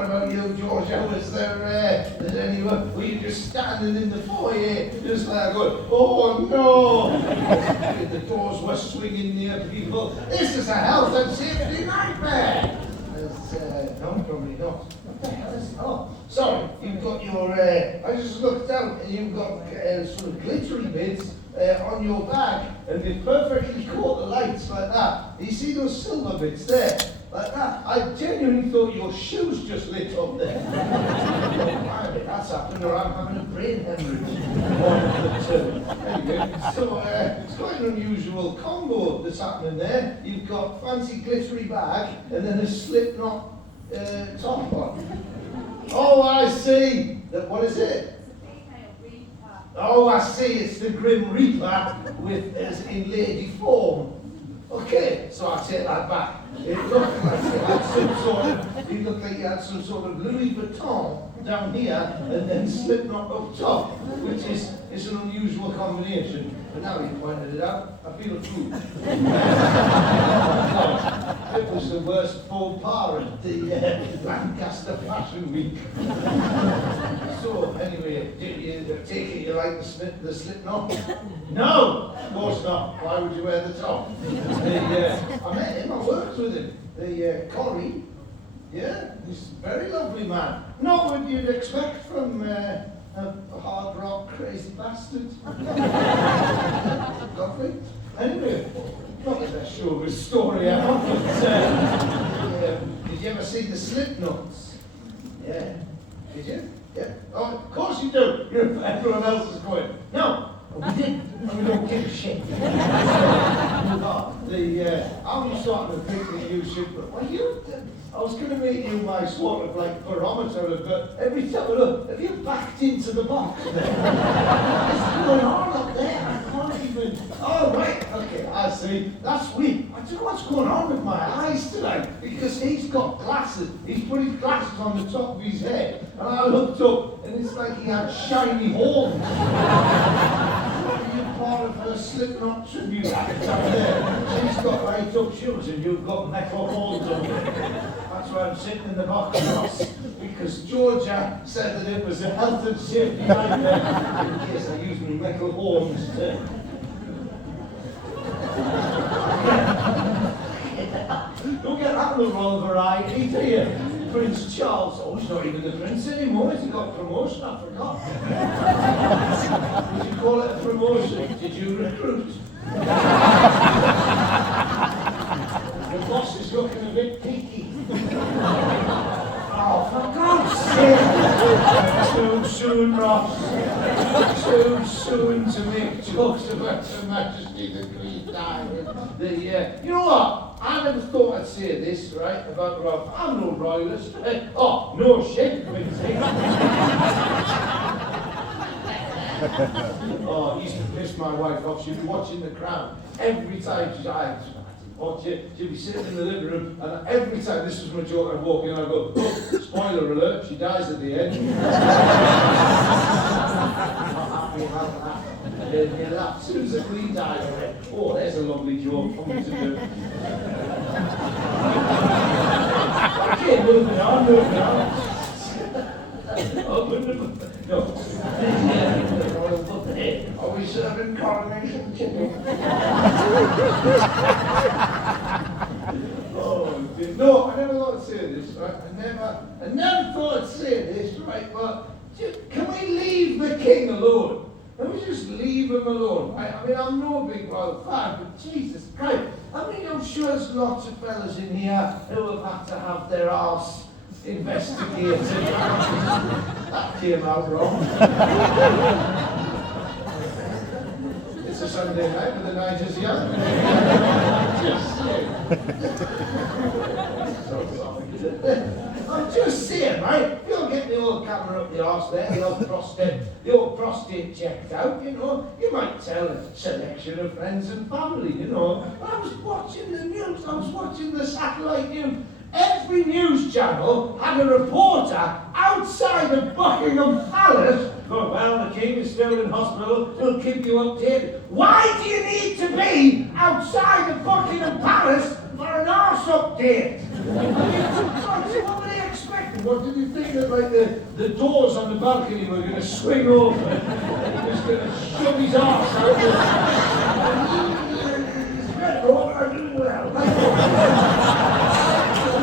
what about you, George? How was there, were you just standing in the foyer, just like going, oh no! The doors were swinging near people. This is a health and safety nightmare! No, probably not. What the hell is it? Oh, sorry, you've got your, I just looked down and you've got sort of glittery bits on your bag, and they've perfectly caught the lights like that. You see those silver bits there? Like that. I genuinely thought your shoes just lit up there. Oh, that's happened, or I'm having a brain hemorrhage. Anyway, so it's quite an unusual combo that's happening there. You've got fancy glittery bag and then a slipknot top on. Oh, I see. What is it? Oh, I see. It's the Grim Reaper with as in lady form. Okay, so I take that back. It looked like you had some sort of Louis Vuitton down here and then Slipknot up top, which is an unusual combination. But now you pointed it out, I feel a fool. It was the worst faux pas at the Lancaster Fashion Week. So anyway, take it you like the Slipknot? No, of course not. Why would you wear the top? I met him, I worked with him. Corey, yeah, he's a very lovely man. Not what you'd expect from a hard rock crazy bastard. Lovely. Anyway, not the best showbiz story ever, but did you ever see the Slipknots? Yeah. Did you? Yeah. Oh, of course you do. Everyone else is going. No. We did, and we don't give a shit. I was starting to think that you should, I was going to make you my sort of like barometer, but every time I look, have you backed into the box there? What's going on up there? I can't even, oh right, okay, I see, that's weird. I don't know what's going on with my eyes tonight, because he's got glasses, he's put his glasses on the top of his head, and I looked up, and it's like he had shiny horns. You're part of her Slipknot tribute act down there. She's got right up shoes and you've got metal horns on there. That's why I'm sitting in the box box, because Georgia said that it was a health and safety nightmare in case I use my metal horns. Don't get that in the wrong variety, do you? Prince Charles, oh, he's not even the prince anymore, he's got promotion, I forgot. Did you call it a promotion? Did you recruit? The boss is looking a bit peaky. Oh, for God's sake! Too soon, Ross. Too soon to make jokes about Her Majesty the Queen dying. You know what? I never thought I'd say this, right, about the royal. I'm no royalist. Oh, no shit, Quincy. Oh, it used to piss my wife off. She'd be watching The Crown. Every time she'd be sitting in the living room, and every time, this was my joke, I'd walk in and I'd go, oh, spoiler alert, she dies at the end. Not happy about that. As soon as the Queen died, I went, oh, there's a lovely joke for me to do. Okay, moving on. No. Are we serving coronation chicken? Oh, dear. No, I never thought I'd say this, right? I never thought I'd say this, right? But can we leave the king alone? Can we just leave him alone? I mean, I'm no big royal fan, but Jesus Christ. I mean, I'm sure there's lots of fellas in here who have had to have their arse investigated. That came out wrong. It's a Sunday night, but the night is young. I'm just saying, right? If you'll get the old camera up the arse there, the old prostate checked out, you know, you might tell a selection of friends and family, you know. But I was watching the news, I was watching the satellite news. Every news channel had a reporter outside of Buckingham Palace. Oh, well, the king is still in hospital. He'll keep you updated. Why do you need to be outside of Buckingham Palace for an arse update? What were they expecting? What did he think that like the doors on the balcony were going to swing open and he was going to shove his arse out I'm doing well.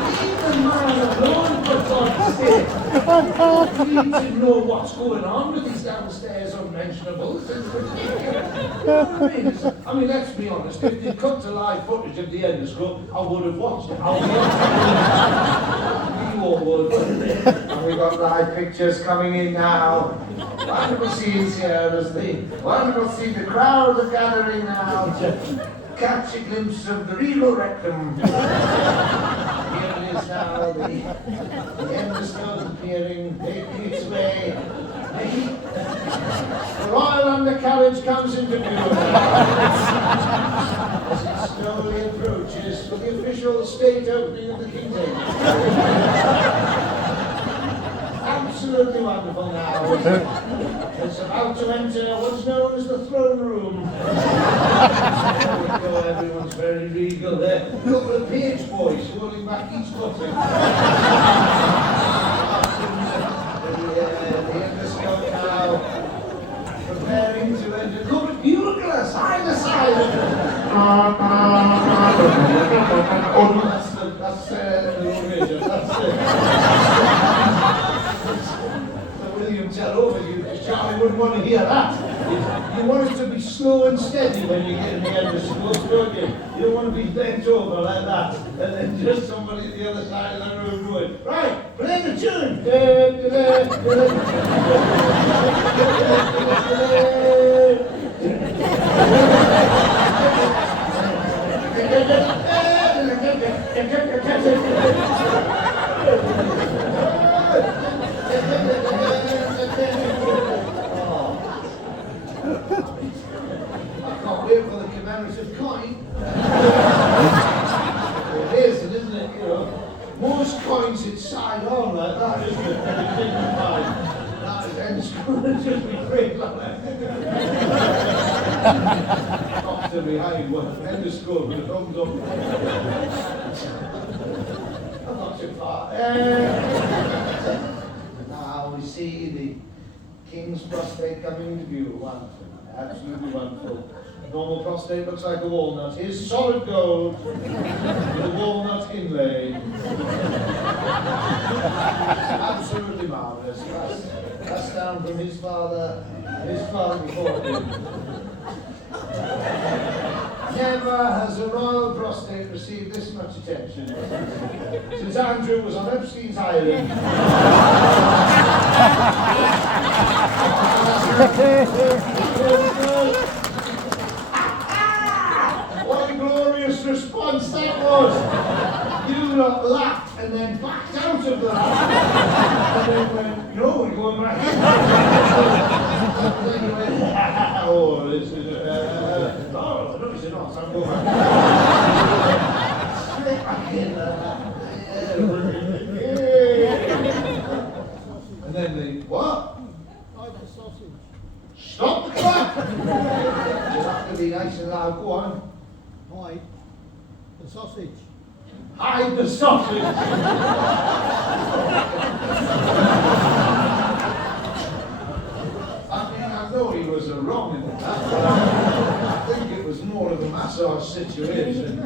Leave the man alone, for God's sake. You need to know what's going on with these downstairs unmentionables. It's ridiculous. I mean, let's be honest, if they cut to live footage of the Endoscope, I would have watched it. I'll be honest. You all would. And we've got live pictures coming in now. Wonderful scenes here as the wonderful scene. The crowd are gathering now to catch a glimpse of the regal rectum. Here it is now, the Endoscope appearing, making its way. The royal undercarriage comes into view now. As it slowly approaches for the official state opening of the King's Age. Absolutely wonderful now. It's about to enter what's known as the throne room. There we go, everyone's very regal there. Look at the page boys holding back each button. The Endoscope now preparing to enter. Look at bugler, side to side. Oh, that's the Norwegian. That's William tell over you, because Charlie wouldn't want to hear that. You want it to be slow and steady when you get in the Endoscope, don't you? You don't want to be bent over like that, and then just somebody at the other side of the room going, right, play the tune! Wait for the commemorative coin. It is, isn't it? You know, most coins it's side on like that, isn't it? Very dignified. That is Endoscope. Just be great like that. Off to behind one Endoscope with the thumbs up. I'm not too far. Now we see the King's prostate coming into view. Wonderful. Absolutely wonderful. Normal prostate looks like a walnut. Here's solid gold with a walnut inlay. Absolutely marvellous. Passed down from his father before him. Never has a royal prostate received this much attention since Andrew was on Epstein's Island. What a glorious response that was! You lot laughed and then backed out of the laugh. And then went, no, we're going back in. And then you went, oh, this is no, it's not, I'm going back. Straight back in. And then the, what? Hide the sausage. Stop the clap! You have to be nice and loud, go on. Hide the sausage. Hide the sausage! I mean, I know he was wrong in that, but I think it was more of a massage situation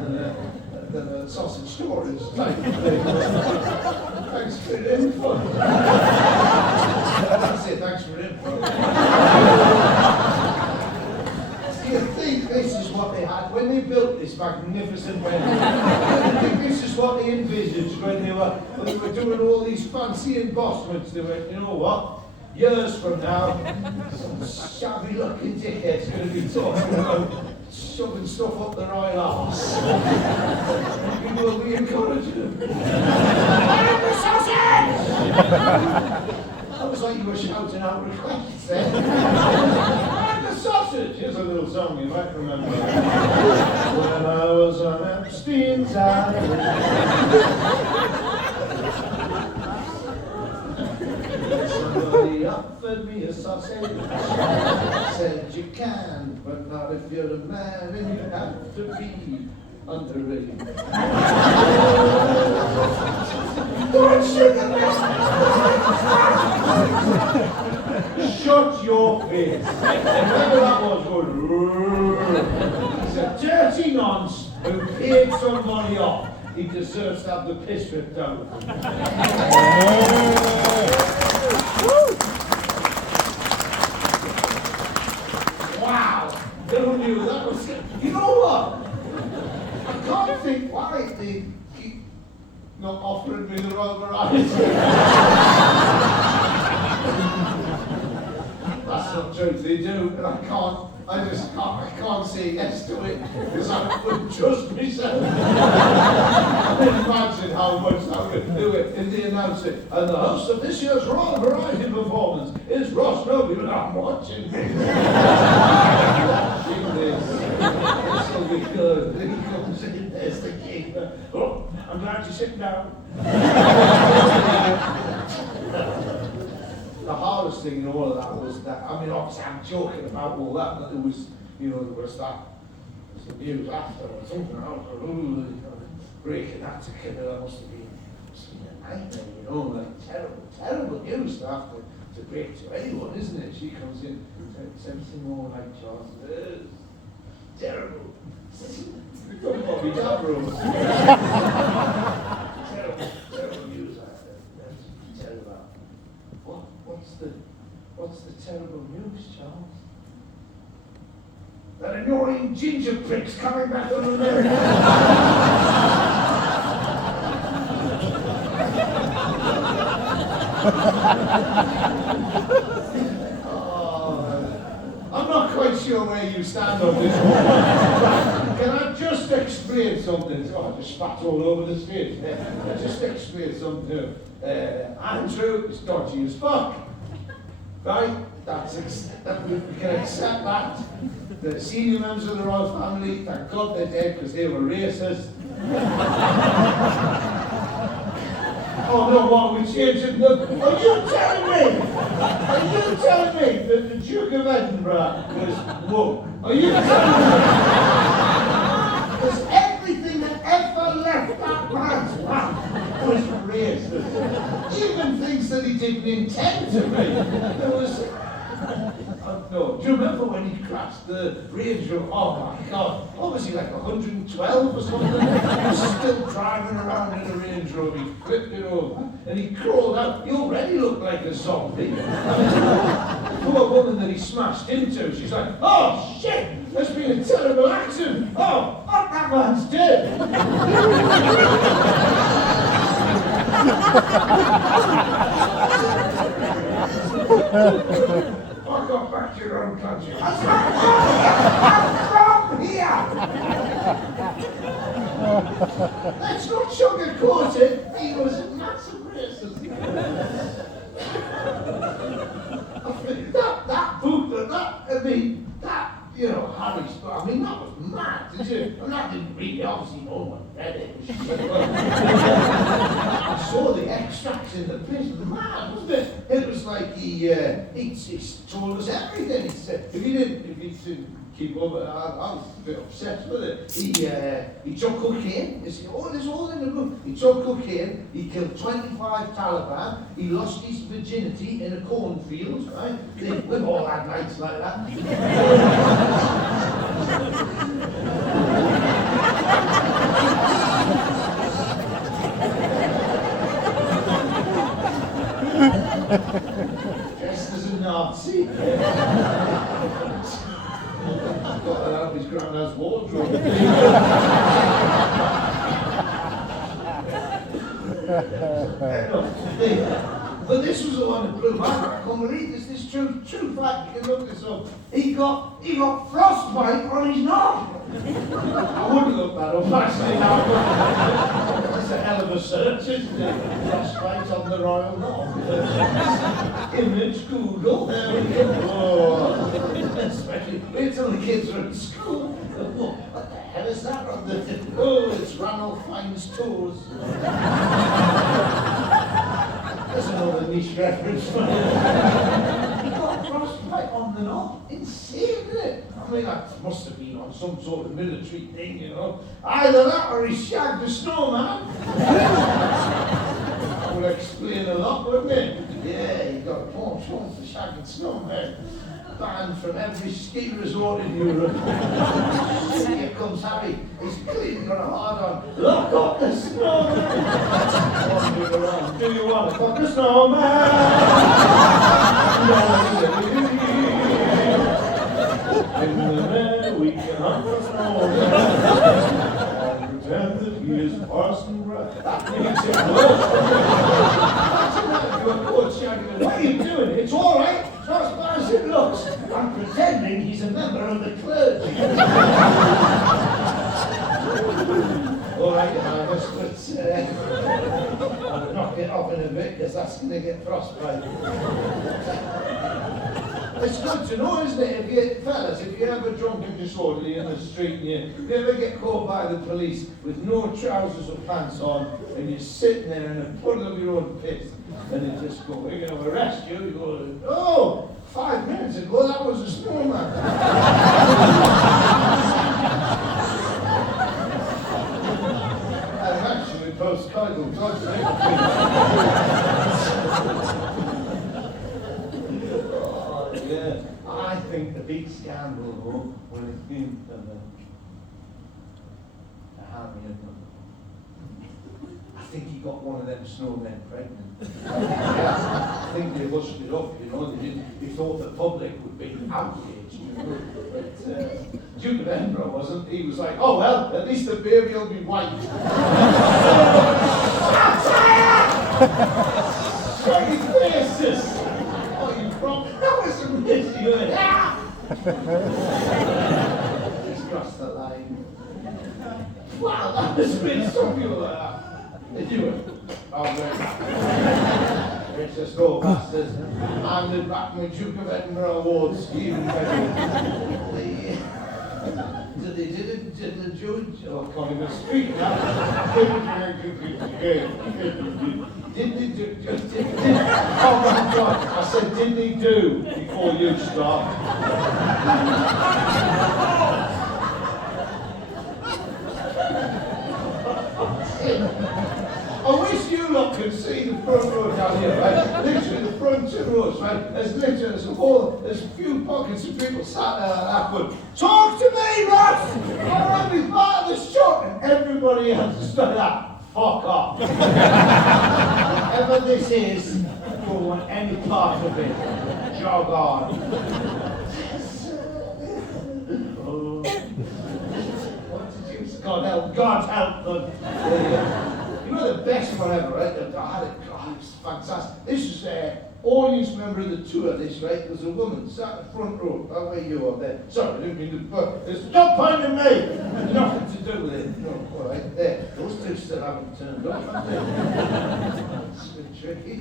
than a sausage stories type of thing. Thanks for your info. That's it, thanks for your info. Do you think this is what they had when they built this magnificent venue? Do you think this is what they envisaged when they were doing all these fancy embossments? They went, you know what? Years from now, some shabby looking dickhead's going to be talking about shoving stuff up the royal arse. People will be encouraging them. Find the sausage! That was like you were shouting out requests then. Find the sausage! Here's a little song you might remember. When I was on Epstein's Island. Somebody offered me a sausage. Said you can, but not if you're a man and you have to be underrated. Don't shoot the Shut your face. Whoever that was going, he's a dirty nonce who paid somebody off. He deserves to have the piss ripped out of him. Wow! Who knew that was... You know what? I can't think why they keep not offering me the Royal Variety. That's not true, they do, and I can't say yes to it, because I wouldn't trust myself. Imagine how much I could do it if they announce it. And the host of this year's Royal Variety performance is Ross Noble, and I'm watching this. Watching this. This will be good. He comes in, there's the keeper. Oh, I'm glad you're sitting down. The hardest thing in all of that was that, I mean, obviously I'm joking about all that, but there was, there was the news after or something else, breaking that together. That must have been a nightmare, like terrible news to have to break to anyone, isn't it? She comes in, it's everything all right, Charles. Terrible. Don't call me that, bro. Terrible news after. That's terrible. What's the terrible news, Charles? That annoying ginger prick's coming back on America. I'm not quite sure where you stand on this one. Can I just explain something? Oh, I just spat all over the stage. I just explain something. Andrew is dodgy as fuck. Right? We can accept that. The senior members of the royal family, thank God they're dead because they were racist. Oh no, what we changed it? Are you telling me that the Duke of Edinburgh was woke? Are you telling me? Because everything that ever left that man's mouth was racist. Even things that he didn't intend to be. There was... No, do you remember when he crashed the Range Rover? Oh my God, what was he, like 112 or something? He was still driving around in a Range Rover, he flipped it over, and he crawled out. He already looked like a zombie. I mean, the poor woman that he smashed into, she's like, oh shit, there's been a terrible accident. Oh, fuck, that man's dead. I got back to your own country. I'm from here! Let's not sugarcoat it. He was a massive racist. I think that book, Harry's book, I mean, that was mad, did you? And that didn't read it, obviously no one read it. I saw the extracts in the place, it was mad, wasn't it? It was like he told us everything. He said, if you didn't keep up, I was a bit obsessed with it. He took cocaine. You see, oh, there's all in the book. He took cocaine. He killed 25 Taliban. He lost his virginity in a cornfield. Right? We've all had nights like that. Dressed as a Nazi. Got that out of his granddad's wardrobe. But this was the one that blew my mind. I can't believe this. This true fact. You can look this up. He got frostbite on his knob. I wouldn't look that up actually. That's a hell of a search, isn't it? Frostbite on the royal knob. Image Google. There we go. Oh, especially wait till the kids are at school. What the hell is that on the? Oh, it's Ranulph Fiennes toes. That's another niche reference. He got frostbite on the knob. Insane, isn't it? I mean, that must have been on some sort of military thing, you know. Either that or he shagged a snowman. explain a lot, wouldn't it? Yeah, he got a penchant for shagging snowmen. Banned from every ski resort in Europe. Here comes Harry. He's clearly got a hard on. Lock up the snowman! Wandering around. Do you want to fuck the snowman? In the air we can hunt the snowman. And pretend that he is Parson Brown. That makes it worse. What are you doing? It's all right. It's not as bad as it looks. I'm pretending he's a member of the clergy. All right, Marcus, I'll knock it off in a bit because that's going to get frostbite. It's good to know, isn't it, if you're ever drunk and disorderly in the street and you ever get caught by the police with no trousers or pants on and you're sitting there in a puddle of your own piss and they just go, we're going to arrest you, you go, oh, 5 minutes ago that was a snowman. I'm actually post-coital, God's sake. Yeah, I think the big scandal though, when it came to the Harry and them, I think he got one of them snowmen pregnant. I think they hushed it up, you know, they thought the public would be outraged, you know. But Duke of Edinburgh wasn't, he was like, oh well, at least the baby will be white. Shaggy faces! That was some busy good. Just crossed the line. Wow, that was really some people like that. They do it. Oh, it's just no bastards. Handed back my Duke of Edinburgh awards. Even better. Did the judge, oh, I can't even speak now. Did they do, oh my God, I said, did they do before you start? I wish you lot could see the front row down here, right? Literally the front 2 rows, right? There's a few pockets of people sat there like that, but talk to me, Ross! I want to be part of the shot, and everybody else is like that. Fuck off. Whatever this is, I don't want any part of it. Jog on. Oh. What did you say? God help them. You know the best one ever, right? I had it, God, it was fantastic. This is audience member of the tour, this, right? There's a woman sat in the front row. That way you are there. Sorry, I didn't mean to put. Stop pointing at me! There's nothing to do with it. No, all right, there. Those two still haven't turned up, have they? That's a bit tricky.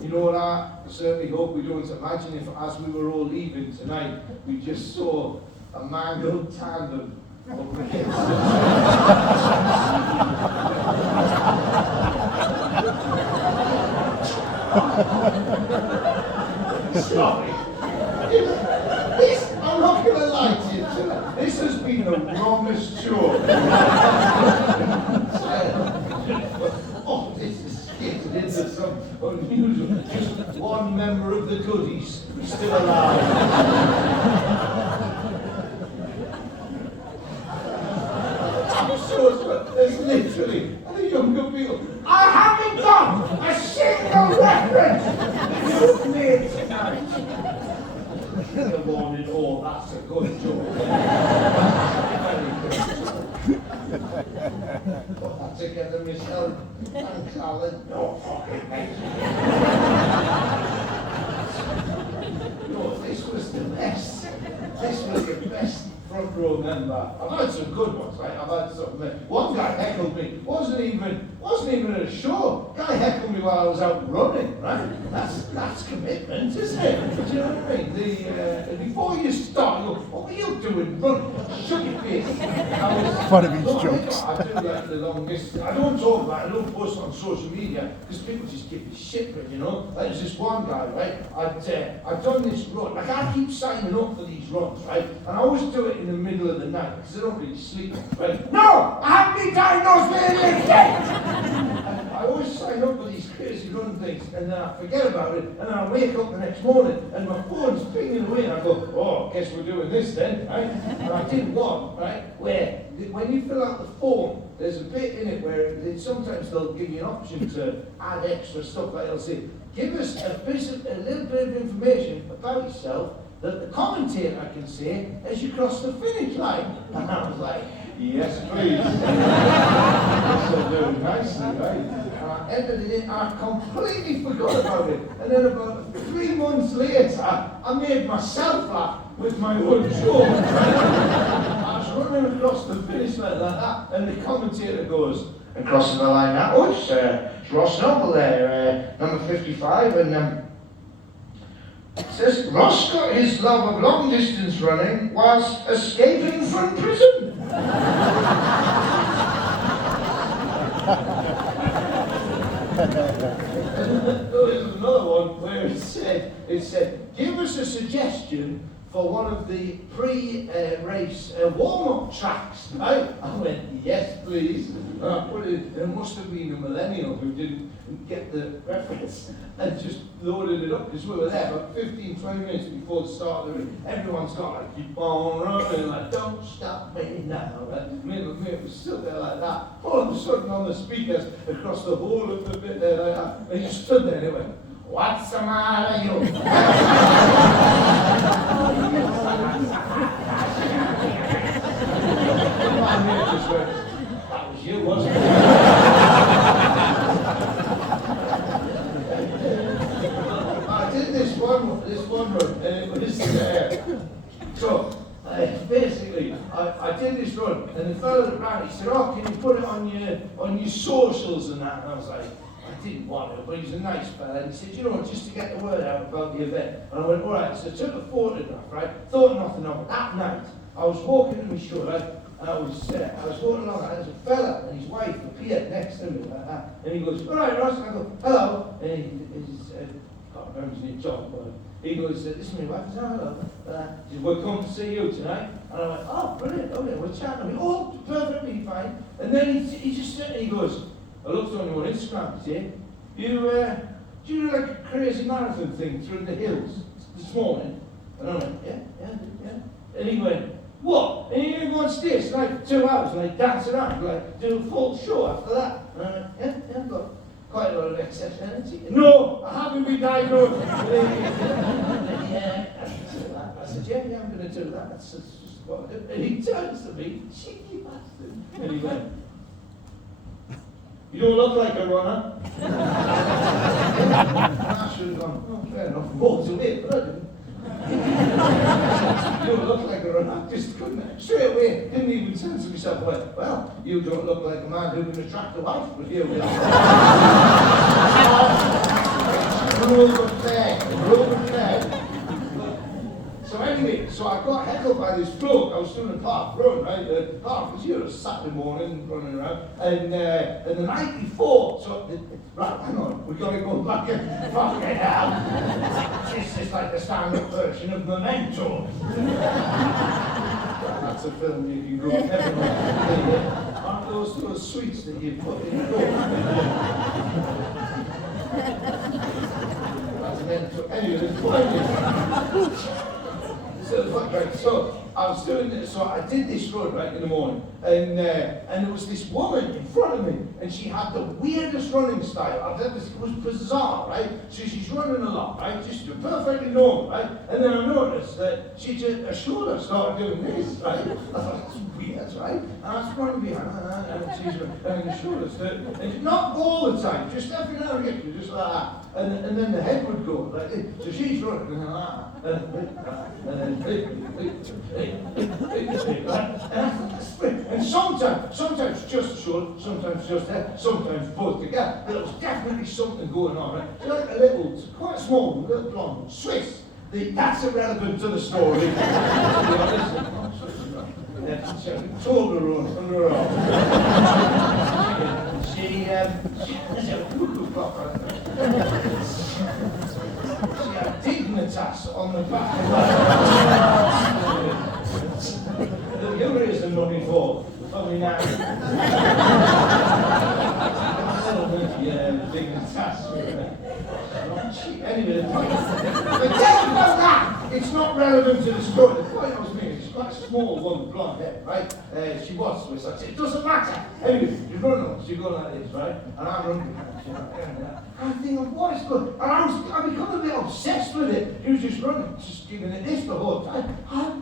You know what, I certainly hope we don't. Imagine if, as we were all leaving tonight, we just saw a mangled tandem over here. Sorry. I'm not going to lie to you tonight. This has been the wrongest show. Oh, this is skated into some unusual. Just one member of the goodies who's still alive. I'm sure there's literally the younger people. I haven't got a single reference you've made tonight. The morning, oh, that's a good joke. Very good. Put that together myself. Thanks, Alan. No fucking mention. No, this was the best. This was the best front row member. I've had some good ones, right? I've had some. One guy heckled me. Wasn't even at a show. Guy heckled me while I was out running, right? That's commitment, isn't it? Do you know what I mean? Before you start, you go, what were you doing? Run. Shut your face. One of his jokes. I do like the long distance. I don't talk about it. I don't post on social media because people just give me shit for it, you know? Like there's this one guy, right? I've done this run. Like I keep signing up for these runs, right? And I always do it in the middle of the night because I don't really sleep, right? No! I haven't been diagnosed with ADHD! I always sign sign up for these crazy run things, and then I forget about it, and then I wake up the next morning, and my phone's pinging away, and I go, oh, guess we're doing this then, right? And I did one, right, where when you fill out the form, there's a bit in it where sometimes they'll give you an option to add extra stuff, like they'll say, give us a little bit of information about yourself that the commentator can say as you cross the finish line. And I was like, yes, please. So doing nicely, right? And I entered it in, and I completely forgot about it. And then about 3 months later, I made myself laugh with my own joke. Right? I was running across the finish line like that, and the commentator goes, and crossing the line that was Ross Noble there, number 55, and it says, Ross got his love of long distance running whilst escaping from prison. There was another one where it said, give us a suggestion for one of the pre-race warm-up tracks, right? I went, yes, please. And I put it, there must have been a millennial who didn't get the reference and just loaded it up, because we were there about 15, 20 minutes before the start of the race. Everyone's got like, keep on running, like, don't stop me now. Right? Me and my mate was stood there like that. All of a sudden on the speakers across the whole of the bit there like that, and he stood there and he went, what's the matter, you? My mate just went, that was you, wasn't it? I did this one run, and it was, basically, I did this run, and the fellow that ran, he said, oh, can you put it on your socials and that? And I was like, I didn't want to, but he's a nice fella. And he said, you know what, just to get the word out about the event. And I went, all right. So I took a photograph, right? Thought nothing of it. That night, I was walking to my show, right? And I was walking along, and there's a fella and his wife appeared next to me like that. And he goes, all right, Ross. And I go, hello. And he's I can't remember his name, John, but he goes, this is my wife. I said, hello. He said, we're coming to see you tonight. And I went, oh, brilliant. Okay, we're chatting. Oh, perfectly fine. And then he just said, he goes, I looked on your Instagram today. Do you do like a crazy marathon thing through the hills this morning? And I went, yeah. And he went, what? And you're going to go on stage for like 2 hours and like dance around, like do a full show after that? And I went, yeah, I've got quite a lot of excess energy. No, I haven't been diagnosed. Yeah, I said, yeah, I'm going to do that. That's just what I do. And he turns to me, cheeky bastard, and he went, you don't look like a runner. I should have gone, oh, fair enough, more to it, but I didn't. You don't look like a runner. I just couldn't. Straight away, didn't even sense to myself, well, you don't look like a man who can attract a wife, but here we are. Over there. So anyway, so I got heckled by this bloke. I was doing a park run, right? Park was here, it was Saturday morning, running around. And the night before, right, hang on, we've got to go back and fucking hell. This is like the stand-up version of Memento. That's a film you can go never know. Aren't those sweets that you put in your coke? That's Memento. Anyway, the point is, so I was doing this, so I did this run right in the morning, and there was this woman in front of me, and she had the weirdest running style I've ever seen. It was bizarre, right? So she's running a lot, right? Just perfectly normal, right? And then I noticed that her shoulder started doing this, right? I thought, that's weird, right? And I was running behind her, and she's running the shoulders, and not all the time, just every now and again, just like that. And then the head would go like this. So she's running and and sometimes just short, sometimes just there, sometimes both together. There was definitely something going on, right? So like a little, quite small, little blonde, Swiss. That's irrelevant to the story. Told her on her own. She has a cuckoo clock on her. She had Dignitas on the back of her. The reason I'm looking for, probably now. Yeah. the big task. Not cheap. Anyway, the point forget about that. It's not relevant to the story. The point I was making, she's quite a small woman, blonde hair, right? She was Swiss. I said, it doesn't matter. Anyway, she's running along. She's going like this, right? And I'm running behind her. I'm thinking, what is good? And I become a bit obsessed with it. He was just running, just giving it this the whole time.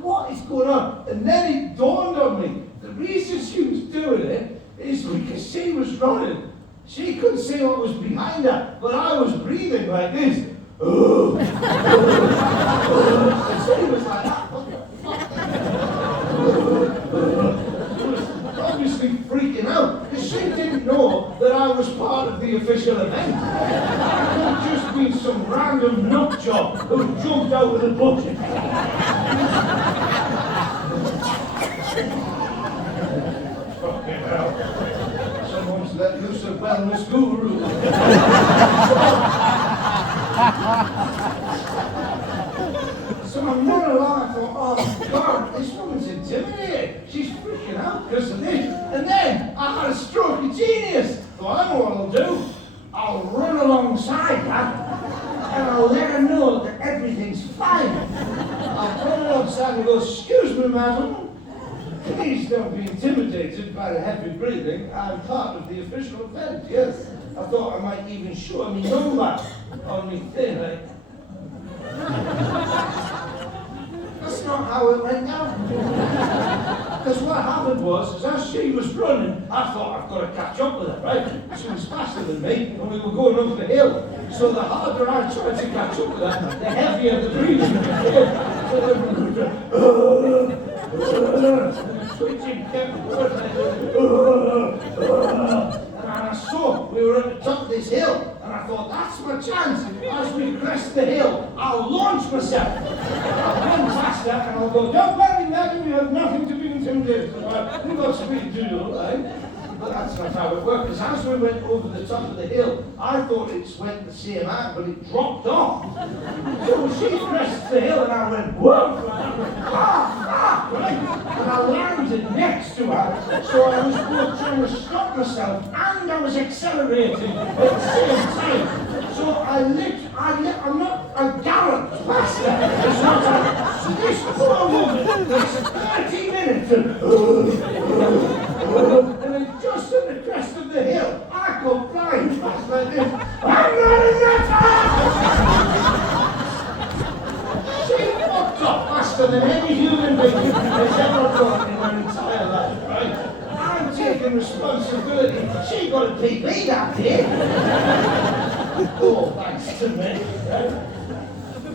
What is going on? And then it dawned on me. The reason she was doing it is because she was running. She couldn't see what was behind her, but I was breathing like this. And she was like that. Obviously freaking out, because she didn't know that I was part of the official event. I could have just been some random nut job who jumped out of the budget. Fucking hell. Someone's let loose a wellness guru. So I'm running along, I thought, oh God, this woman's intimidated. She's freaking out because of this. And then I had a stroke of genius. So I know what I'll do. I'll run alongside her and I'll let her know that everything's fine. I'll run alongside and go, excuse me, madam. Please don't be intimidated by the heavy breathing. I'm part of the official event, yes. I thought I might even show me number on me thing, right? That's not how it went down. Because what happened was, as she was running, I thought, I've got to catch up with her, right? She was faster than me, and we were going up the hill. So the harder I tried to catch up with her, the heavier the breathing became. So twitching kept going. And I saw we were at the top of this hill, and I thought, that's my chance. As we crest the hill, I'll launch myself. I'll run faster, and I'll go, don't worry, madam, you have nothing to be intimidated about. You've got speed to do, right? But that's not how it worked, because as we went over the top of the hill, I thought it went the same out, but it dropped off. So she crested the hill, and I went, whoa! And I went, right? And I landed next to her, so I was both trying to stop myself, and I was accelerating at the same time. So I galloped faster. It's not like, so this poor woman, it's 30 minutes, and then just at the crest of the hill, I go flying fast like this. I'm running She fucked up faster than any human being has ever done in her entire life, right? I'm taking responsibility. She got a PB that day. Oh, thanks to me, right?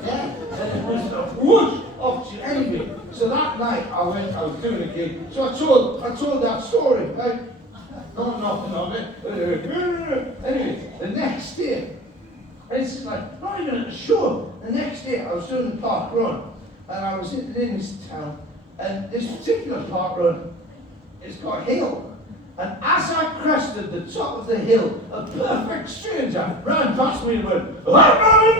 Yeah, and it was a whoosh off to anyway. So that night I was doing a gig. So I told that story, right? Not nothing of it. Anyway, the next day, it's like, not even at the show. The next day I was doing the park run, and I was in this town, and this particular park run, it's got a hill. And as I crested the top of the hill, a perfect stranger ran past me and went, I'm running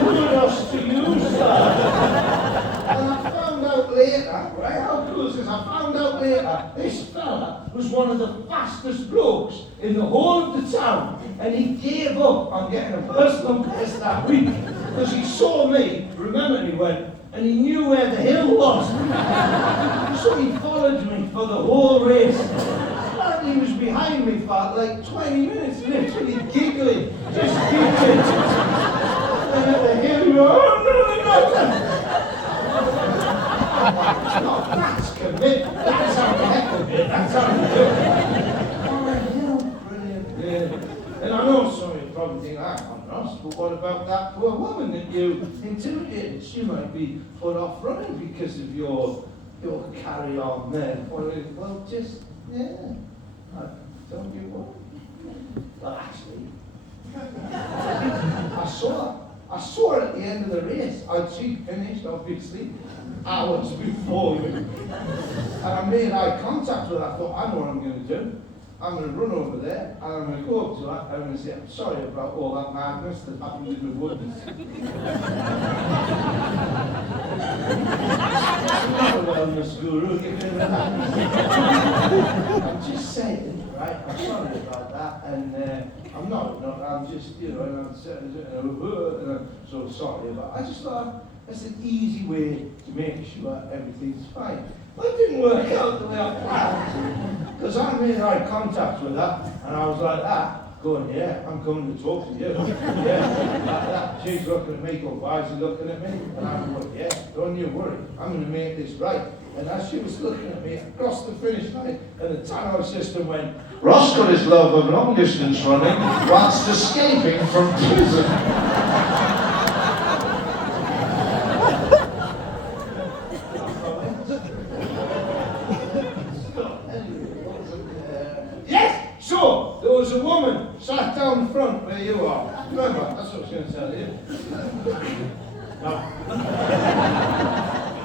Kudos to you, sir. And I found out later, right, how cool is this? I found out later, this fella was one of the fastest blokes in the whole of the town. And he gave up on getting a personal best that week, because he saw me, remember, he went, and he knew where the hill was. So he followed me for the whole race. Apparently he was behind me for like 20 minutes, literally giggling, just giggling. And at the hill, he went, oh no, that's commit. That's how the heck of it. That's how you do it. Oh, the hill, brilliant. Yeah. And I know some of you probably think, Ross, but what about that poor woman that you intimidated? She might be put off running because of your carry-on there. Well, just, yeah, don't you worry. Well, actually, I saw her at the end of the race. She finished, obviously, hours before me. And I made eye contact with her. I thought, I know what I'm going to do. I'm going to run over there and I'm going to go up to her and I'm going to say, I'm sorry about all that madness that happened in the woods. I'm not a wellness guru, you can relax. I'm just saying, right, I'm sorry about that, and I'm just, and I'm so sorry about it. I just thought that's an easy way to make sure everything's fine. But it didn't work out the way I planned, because I made eye contact with her, and I was like that, going, yeah, I'm coming to talk to you. Yeah, like that. She's looking at me, going, why is he looking at me? And I'm going, yeah, don't you worry, I'm going to make this right. And as she was looking at me across the finish line, and the tannoy system went, Ross got his love of long distance running whilst escaping from prison. Yes! So, there was a woman sat down front where you are. Remember, that's what I was going to tell you. No. I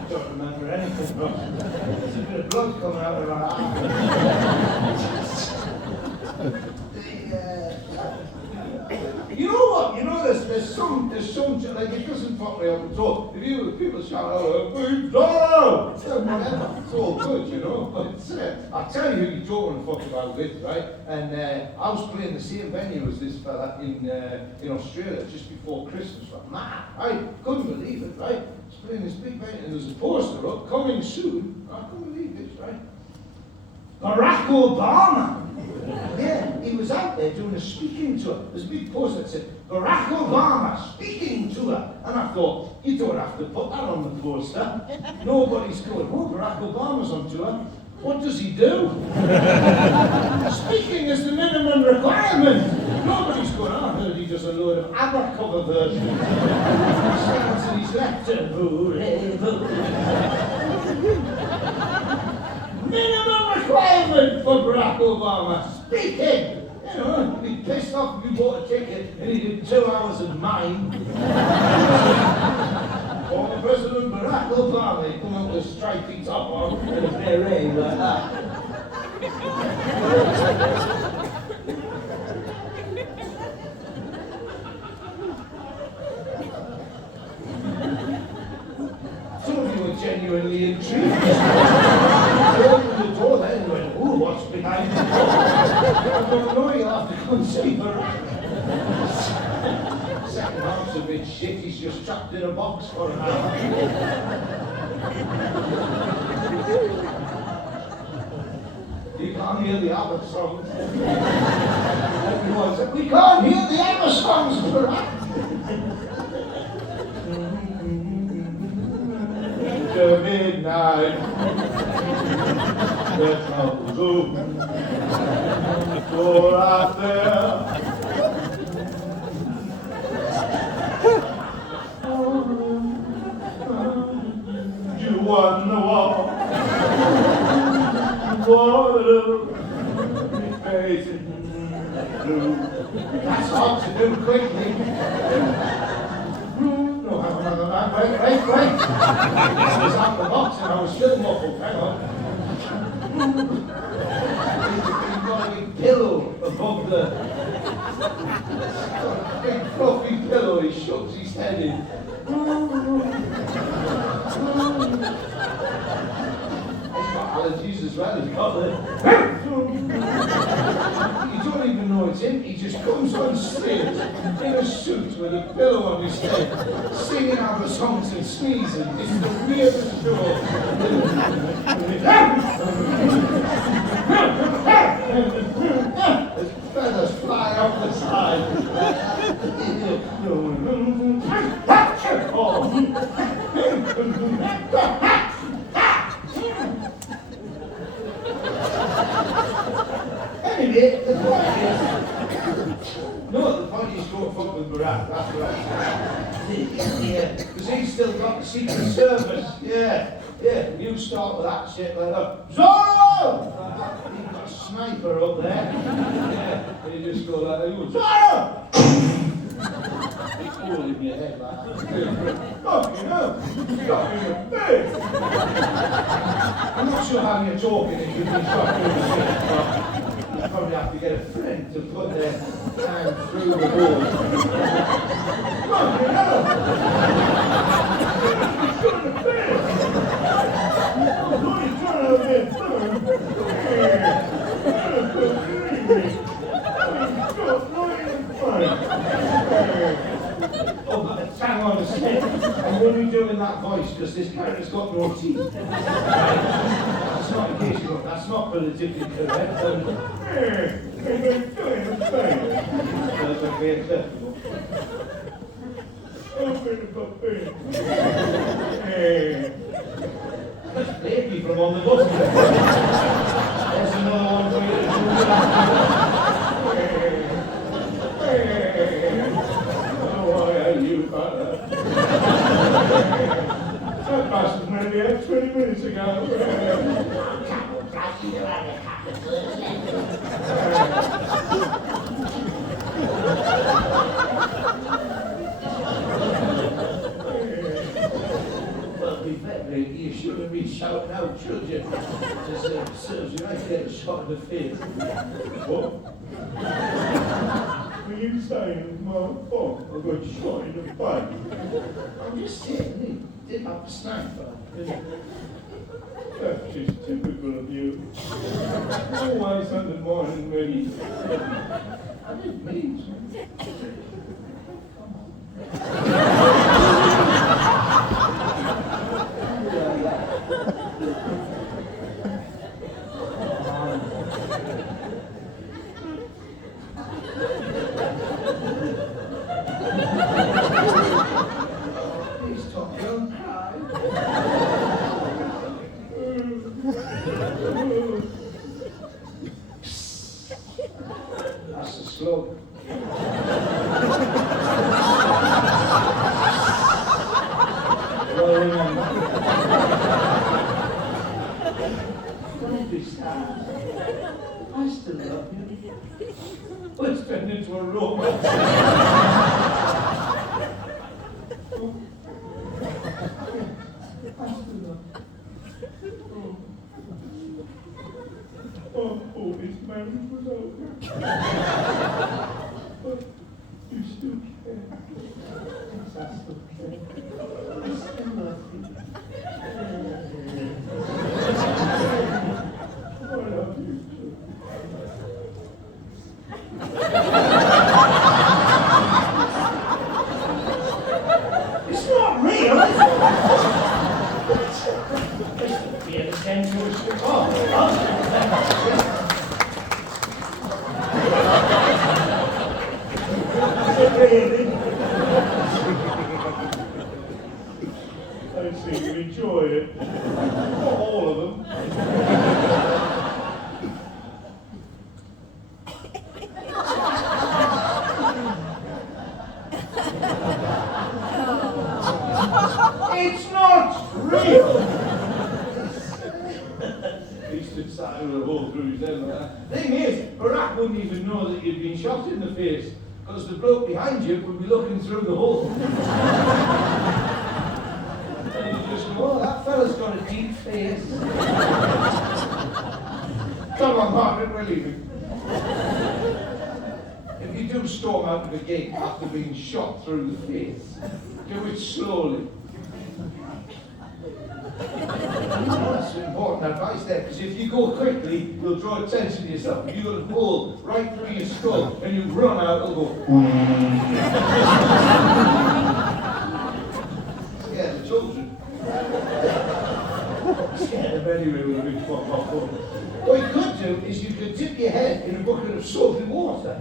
don't remember anything, but there's a bit of blood coming out of her eye. You know what? You know there's some, like it doesn't fuck me up at all. If people shout out, whatever, it's all good, you know. But I'll tell you who you don't want to fuck about with, right? And I was playing the same venue as this fella in Australia just before Christmas. Man, I couldn't believe it, right? I was playing this big venue and there's a poster up, coming soon. I couldn't believe this, right? Barack Obama. Yeah, he was out there doing a speaking tour. There's a big poster that said, Barack Obama speaking tour. And I thought, you don't have to put that on the poster. Nobody's going, oh, Barack Obama's on tour. What does he do? Speaking is the minimum requirement. Nobody's going, I heard he does a load of ABBA cover versions. He stands and he's left and minimum requirement for Barack Obama, speaking. You know, he'd be pissed off if you bought a ticket and he did 2 hours of mine. Former President Barack Obama, he'd come out with a stripy top on and a beret like that. Some of you are genuinely intrigued. Opened the door then and went, ooh, what's behind the door? I don't know, you'll have to come and see Barack. Second half's a bit shit, he's just trapped in a box for an hour. You can't hear the ABBA songs. Everyone said, we can't hear the ABBA songs, Barack. To midnight. The troubles open, door out there. You wonder what? Water, facing blue. That's hard to do quickly. No, hang on. Wait. This was out the box and I was still muffled. Hang on. You've got a big pillow above the... big fluffy pillow, he shuts his head in. He's got allergies as well, he's got the... You don't even know it's him, he just comes on stage in a suit with a pillow on his head, singing ABBA songs and sneezing. It's the weirdest show. His feathers fly off the side. Anyway, the point is, no, the point is don't fuck with Barack, that's right. Yeah, because he's still got the Secret Service, yeah, you start with that shit like that. Zorro! You've got a sniper up there, yeah, and you just go like that, you go, Zorro! He's holding your head like that. Fucking hell, shot in your face! I'm not sure how you're talking if you've been shot in the face, but you probably have to get a friend to put their hand through the wall. Come on, you know. It's going to fail. What are you trying to be firm? Oh, but hang on a second. I'm only doing that voice because this character's got no teeth. That's not in case you look, that's not politically correct. That's okay, acceptable. Let's play people on the bus. There's another one for you to do. That bastard maybe had 20 minutes ago. Well, be better, you shouldn't be shouting out, should you? Just serves you right there, a shot in the face. What? Were you saying it was my fault I got shot in the face? I'm just saying, he did have a sniper. That's just typical of you. Always undermining me. I didn't mean to. Please talk, don't cry. That's the slogan. Well, remember. Don't be sad. I still love you. Let's turn into a romance. Oh, this marriage was over. But you still care. Yes, I still care. I still love you. I love you too. It's not real, is it? Pay attention to it. Oh. I seem to enjoy it. Not all of them. It's not real! He stood sat with a hole through his head like that. Thing is, Barack wouldn't even know that you'd been shot in the face, because the bloke behind you would be looking through the hole. And you just go, oh, that fella's got a deep face. Come on, Margaret, we're leaving. If you do storm out of the gate after being shot through the face, do it slowly. That's important advice there, because if you go quickly, you'll draw attention to yourself. If you got a hole right through your skull and you run out, it'll go. Scare the children. Scare them anyway with a big pop hole. What you could do is you could dip your head in a bucket of soapy water.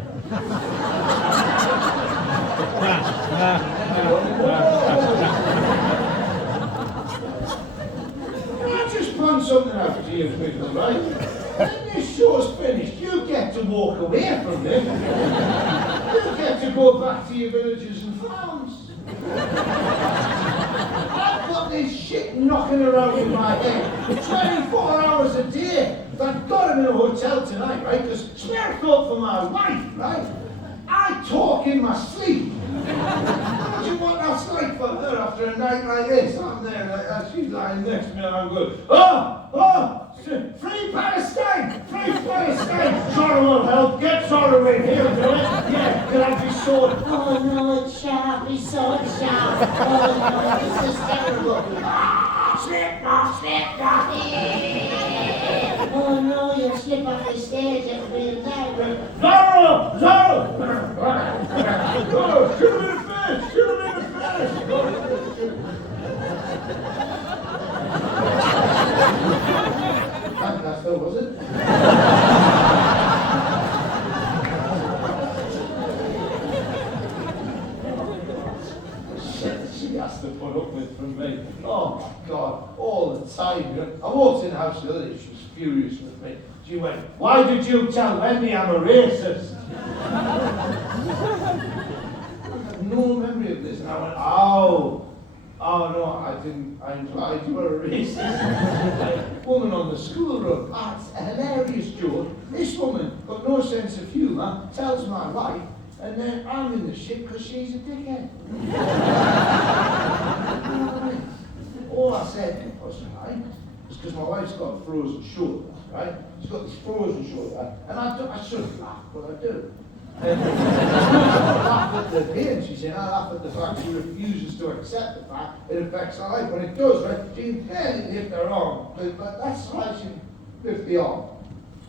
Find something out to you people, right? When this show's finished, you get to walk away from it. You get to go back to your villages and farms. I've got this shit knocking around in my head 24 hours a day. I've got him in a hotel tonight, right? Because spare thought for my wife, right? I talk in my sleep. What do you want that's like for her after a night like this? I'm there like that, she's lying next to me and I'm good. Oh! Free Palestine! Free Palestine! will help. Get Zorro in here, do it. Yeah, you'll have his sword. Oh no, it's sharp, his sword's sharp. Oh no, this is terrible. Slipknot, Slipknot. Oh no, you'll slip off the stage at the real time. Zorro! Zorro! Zorro, shoot him in the face! Shoot him in the face! That's still, was it? She has to put up with from me. Oh my God, all the time. You know, I walked in the house the other day, she was furious with me. She went, "Why did you tell Wendy I'm a racist?" I have no memory of this. And I went, oh no, I didn't. I implied you were a racist. Like, woman on the school run. That's a hilarious joke. This woman got no sense of humour, tells my wife, and then I'm in the shit because she's a dickhead. You know what I mean? All I said was, right, was because my wife's got a frozen shoulder, right? She's got this frozen shoulder, and I shouldn't laugh, but I do. And I laugh at the pain, she said, I laugh at the fact she refuses to accept the fact it affects her life. When it does, right, she can barely lift her arm, but that's why she can lift the arm.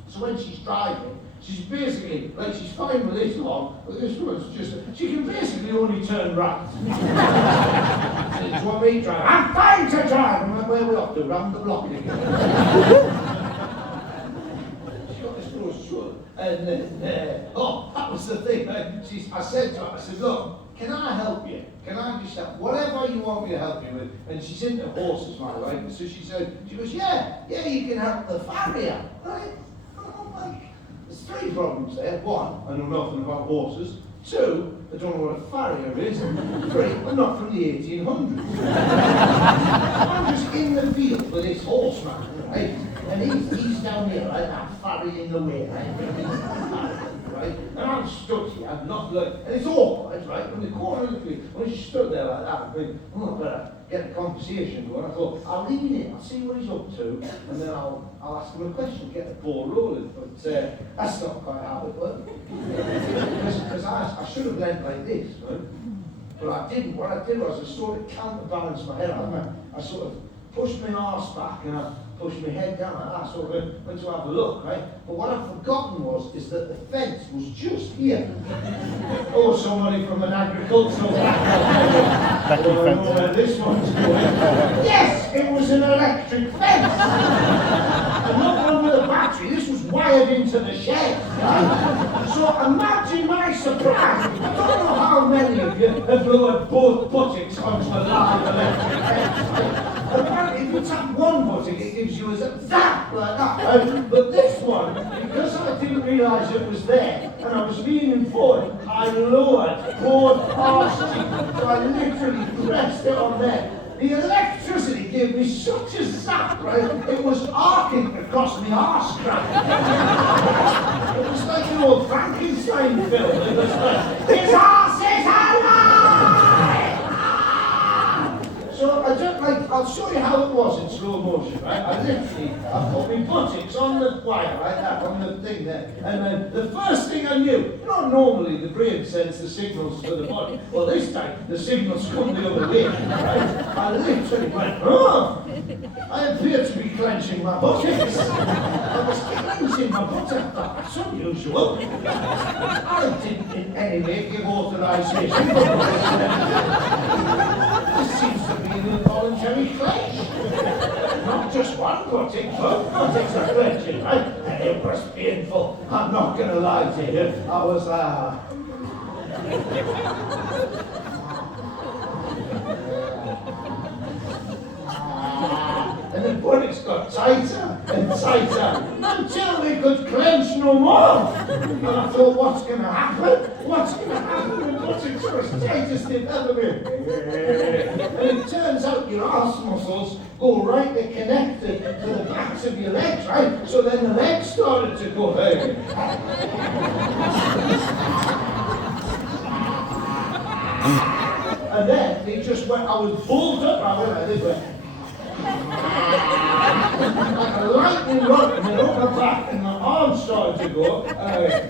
So when she's driving, she's basically, like, she's fine with this arm, but this one's just, she can basically only turn right. So do you want me to drive? I'm fine to drive! I'm like, where are we off to? Round the block again. She got this close shoulder. And oh, that was the thing. I said to her, I said, look, can I help you? Can I just help? Whatever you want me to help you with. And she's into horses, my wife. And so she said, she goes, yeah, you can help the farrier, right? And I'm like, there's three problems there. One, I know nothing about horses. Two, I don't know what a farrier is. Three, I'm not from the 1800s. I'm just in the field with this horseman, right? And he's down here, right? That farry in the way, right? And I'm stood here, not like, and it's awkward, right? In the corner of the field, when she stood there like that, I think, oh, I better get a conversation going. I thought, I'll leave him in, I'll see what he's up to, and then I'll ask him a question, get the ball rolling. But that's not quite how it worked. Because I should have led like this, right? But I didn't. What I did was I sort of counterbalanced my head. I sort of pushed my arse back and I pushed my head down and I sort of went to have a look, right? But what I'd forgotten is that the fence was just here. Or somebody from an agricultural background. I don't know where this one's going. Yes, it was an electric fence. And not one with a battery, this was wired into the shed. Right? So imagine my surprise. I don't know how many of you have lowered both buttocks onto a live electric fence. Apparently, if you tap one button, it gives you a zap like that. But this one, because I didn't realise it was there, and I was leaning forward, I lowered both arse cheeks. So I literally pressed it on there. The electricity gave me such a zap, right? It was arcing across my arse crack. It was like an old Frankenstein film. It was like, his arse is alive! So I'll show you how it was in slow motion, right? I put my buttocks on the wire, like that, on the thing there. And then the first thing I knew, normally the brain sends the signals to the body. Well, this time, the signals come the other way, right? I literally went, oh! I appeared to be clenching my buttocks. I was clenching my buttocks. That's unusual. I didn't in any way give authorization. This seems to be an involuntary clench. Not just one buttock, both buttocks are clenching, right? And it was painful. I'm not going to lie to you. I was, and the buttocks got tighter and tighter until they could clench no more. And I thought, what's going to happen? What's going to happen? The buttocks are as tight as they've ever been. And it turns out your arse muscles go right, they're connected to the backs of your legs, right? So then the legs started to go, hey. And then they just went, I was pulled up, I went like this way. like a lightning rod, and then up my back, and my arms started to go, and I went,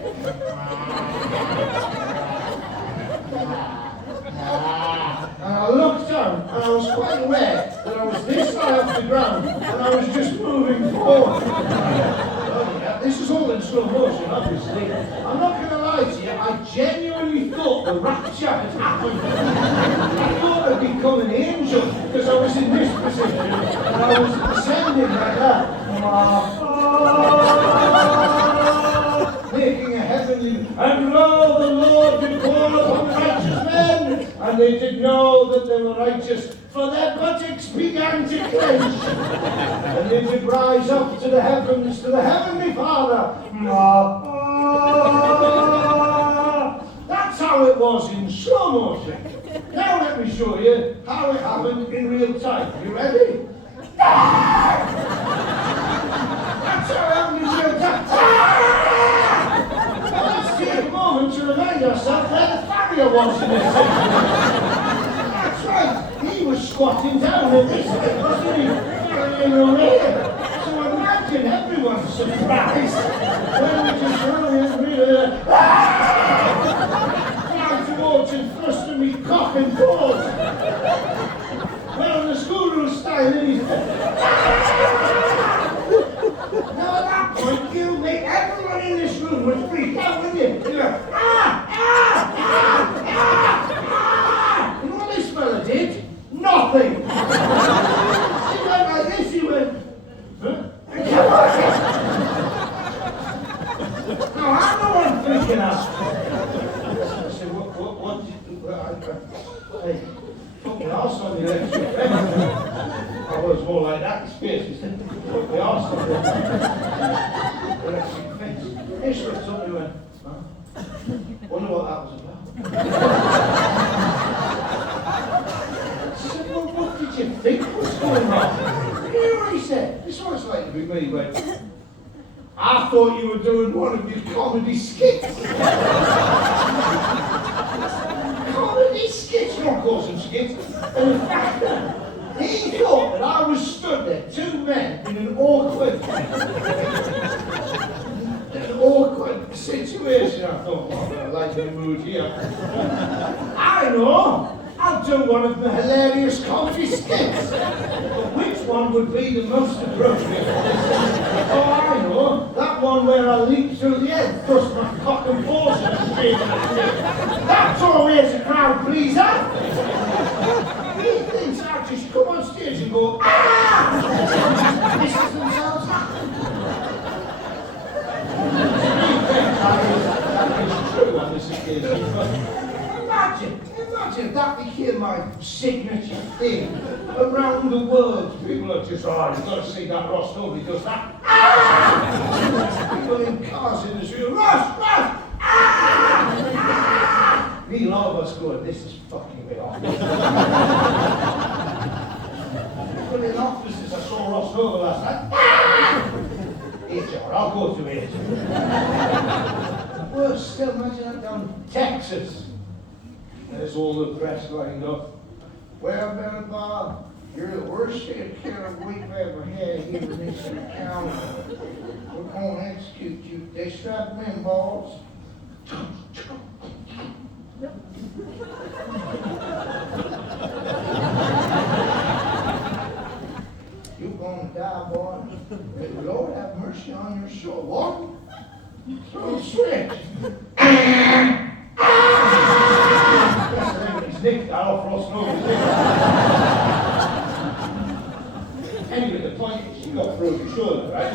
and I looked down, and I was quite aware that I was this high off the ground, and I was just moving forward. This is all in slow motion, obviously. I'm not going to lie to you, I genuinely thought the rapture had happened. I thought I'd become an angel, because I was in this position, and I was ascending like that. Making a heavenly, and lo, the Lord did call upon righteous men, and they did know that they were righteous, for their buttocks began to clench, and they did rise up to the heavens, to the heavenly Father. That's how it was in slow motion. Now let me show you how it happened in real time. You ready? That's how it happened in real time. Let's take a moment to remind ourselves where the farrier was in this situation. That's right, he was squatting down at this end, wasn't he? Farrier over here. So imagine everyone's surprised when we just really down towards him, thrusting me cock and balls. Well, the schoolroom style, and he's now at that point, you make everyone in this room would freak out, wouldn't you? You go, You know what this fella did? Nothing. He went like this, he went, huh? And come on. Now I'm the one freaking out. I said, what did you, hey, fucking arse on the electric fence. I was more like that, his face, he said, put the arse on the electric fence. He looked up and he went, huh? Wonder what that was about. I said, well, what did you think was going on? You hear what he said? This was like to me, he went, I thought you were doing one of your comedy skits. Comedy skits? Not causing skits. And in fact, he thought that I was stood there, two men, in an awkward situation. I thought, oh, I like the mood here. I know, I'll do one of the hilarious comedy skits. But which one would be the most appropriate? Oh, I know, that one where I leap through the air, thrust my cock and balls in the street. That's always a crowd pleaser. He thinks I just come on stage and go, ah! This is themselves that is true on this occasion, but imagine if that became my signature thing around the world. People are just, oh, you've got to see that Ross, nobody does that. Ah! People in cars in the street, Ross, ah! Me, a lot of us going, this is fucking me off. People in offices, I saw Ross over last night. Ah! HR, I'll go to it. Worse still, imagine that down in Texas. There's all the press lined up. Well, Ben Bob, you're the worst state killer we've ever had here in this county. We're going to execute you. They strap them in, balls. You're going to die, boy. May the Lord have mercy on your soul. What? Throw a switch. He's nicked that off Ross Noble. Anyway, the point is, she got through the shoulder, right?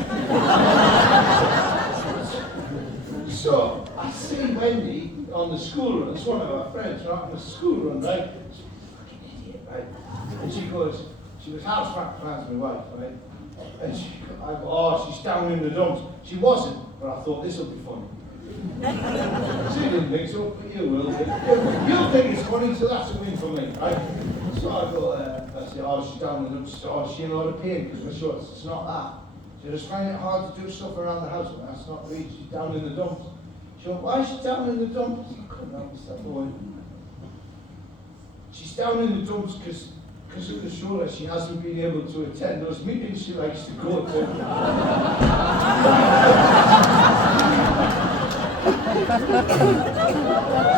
So, I see Wendy on the school run. It's one of our friends, right? On the school run, right? She's a fucking idiot, right? And she goes, she was house plans with my wife, right? And I go, oh, she's down in the dumps. She wasn't, but I thought this will be funny. She didn't think so, but you will. You'll think it's funny, so that's a win for me, right? So I go, I say, oh, she's down in the dumps. Oh, she's in a lot of pain because we're short. It's not that. She just find it hard to do stuff around the house. That's not really, she's down in the dumps. She went, why is she down in the dumps? I couldn't help myself going. She's down in the dumps because because of the show that she hasn't been able to attend those meetings she likes to go to.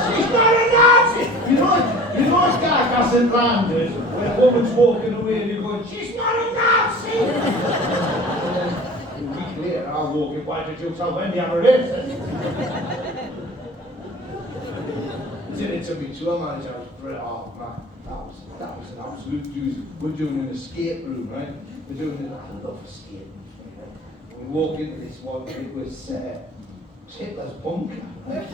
She's not a Nazi! You know it's dark hasn't landed when a woman's walking away and you're going, she's not a Nazi! And then a week later I'll walk in, why did you tell Wendy I'm a racist? Did it to me too, I managed, I was brilliant. Oh man, that was an absolute doozy. We're doing an escape room, right? We're doing it, I love escape rooms. Right? We walk into this one, it was Hitler's bunker. Yeah,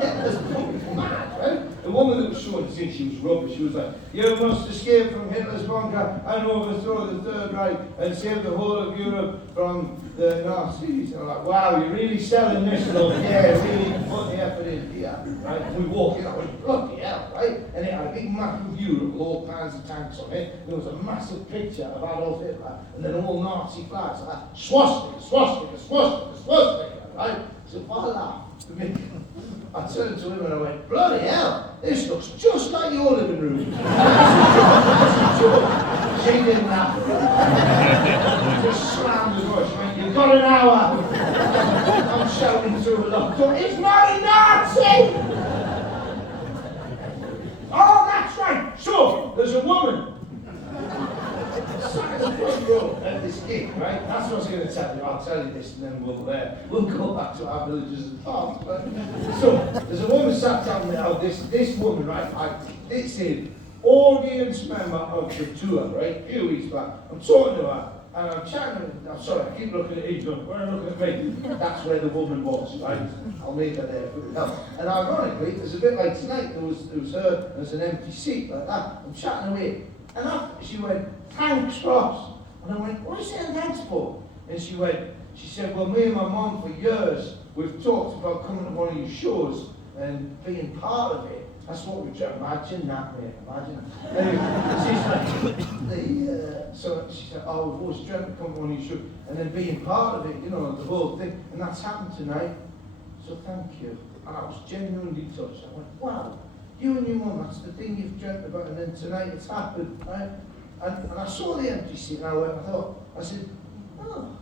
Hitler's bunker, mad, right? The woman that was showing us in, she was rubbish. She was like, you must escape from Hitler's bunker and overthrow the Third Reich and save the whole of Europe from the Nazis. And I'm like, wow, you're really selling this stuff. Yeah, really put the effort in here, right? And we walk in, I went, bloody hell, right? And it had a big map of Europe with all kinds of tanks on it. There was a massive picture of Adolf Hitler and then all Nazi flags like that. Swastika, swastika, swastika, swastika. Right? So I laughed. I turned to him and I went, bloody hell, this looks just like your living room. She didn't laugh. Just slammed the door. She went, you've got an hour. I'm shouting through a locked door, it's not a Nazi! Oh, that's right. So, there's a woman. Sat in the front row at this gig, right? That's what I was going to tell you. I'll tell you this and then we'll go back to our villages and farms. So, there's a woman sat down there, this woman, right? It's an audience member of the tour, right? A few weeks back. I'm talking to her and I'm chatting with her. I'm sorry, I keep looking at you, where are you looking at me? That's where the woman was, right? I'll make her there for the help. And ironically, it's a bit like tonight, there was her, there's an empty seat like that. I'm chatting away. And after she went, thanks, Ross. And I went, what are you saying thanks for? And she said, well, me and my mum for years, we've talked about coming to one of your shows and being part of it. That's what we've done. Imagine that, mate. Imagine that. Anyway, she's like, so she said, oh, we've always dreamt to come to one of your shows. And then being part of it, you know, the whole thing. And that's happened tonight. So thank you. And I was genuinely touched. I went, wow. You and your mum, that's the thing you've dreamt about, and then tonight it's happened, right? And I saw the empty seat, and I said, oh,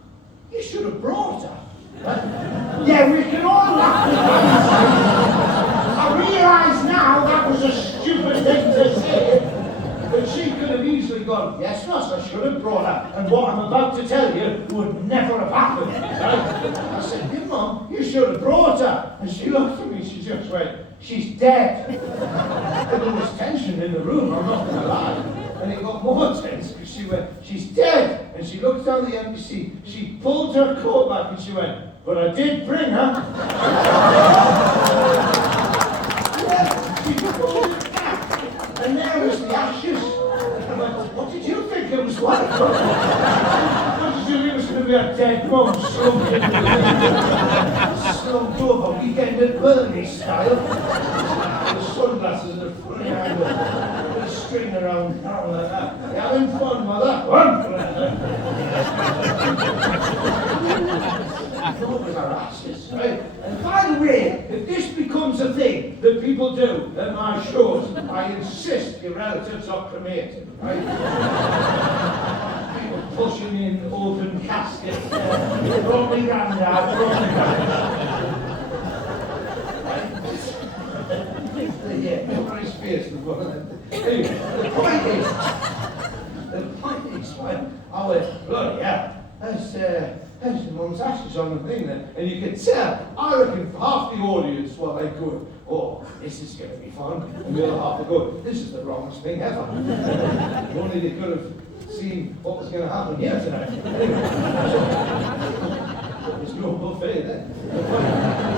you should have brought her, right? Yeah, we can all laugh at that. I realise now that was a stupid thing to say, but she could have easily gone, yes, Ross, I should have brought her, and what I'm about to tell you would never have happened, right? I said, your mum, you should have brought her. And she looked at me, she just went, she's dead. And there was tension in the room, I'm not going to lie. And it got more tense because she went, she's dead. And she looked down the empty seat. She pulled her coat back and she went, but I did bring her. Yeah, she pulled it back. And there was the ashes. And I went, what did you think it was like? What did you think it was going to be a dead mum slumped over weekend at Bernie style? With sunglasses and a funny angle, with a string around town like that. You're having fun, mother? I thought it was our asses, right? And by the way, if this becomes a thing that people do at my shows, I insist your relatives are cremated, right? People pushing in open caskets, brought me granddad, brought me granddad. Yeah, everybody's face was one of them. Anyway, the point is, right, I went, bloody hell, there's your mum's ashes on the thing there. And you could tell, I reckon for half the audience were like going, oh, this is going to be fun. And the other half were going, this is the wrongest thing ever. Only they could have seen what was going to happen here tonight. Anyway, so, there's no buffet then.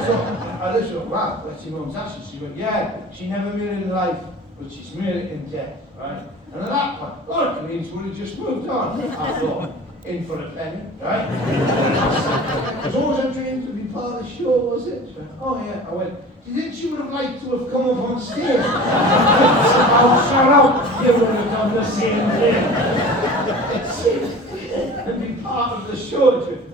So, I literally went, wow, that's your mum's ashes. She went, yeah, she never made it in life, but she's made it in death, right? And at that point, a lot of comedians would have just moved on. I thought, in for a penny, right? It was always a dream to be part of the show, was it? She went, oh yeah. I went, do you think she would have liked to have come up on stage? Oh, shut up! You would have done the same thing. And be part of the show.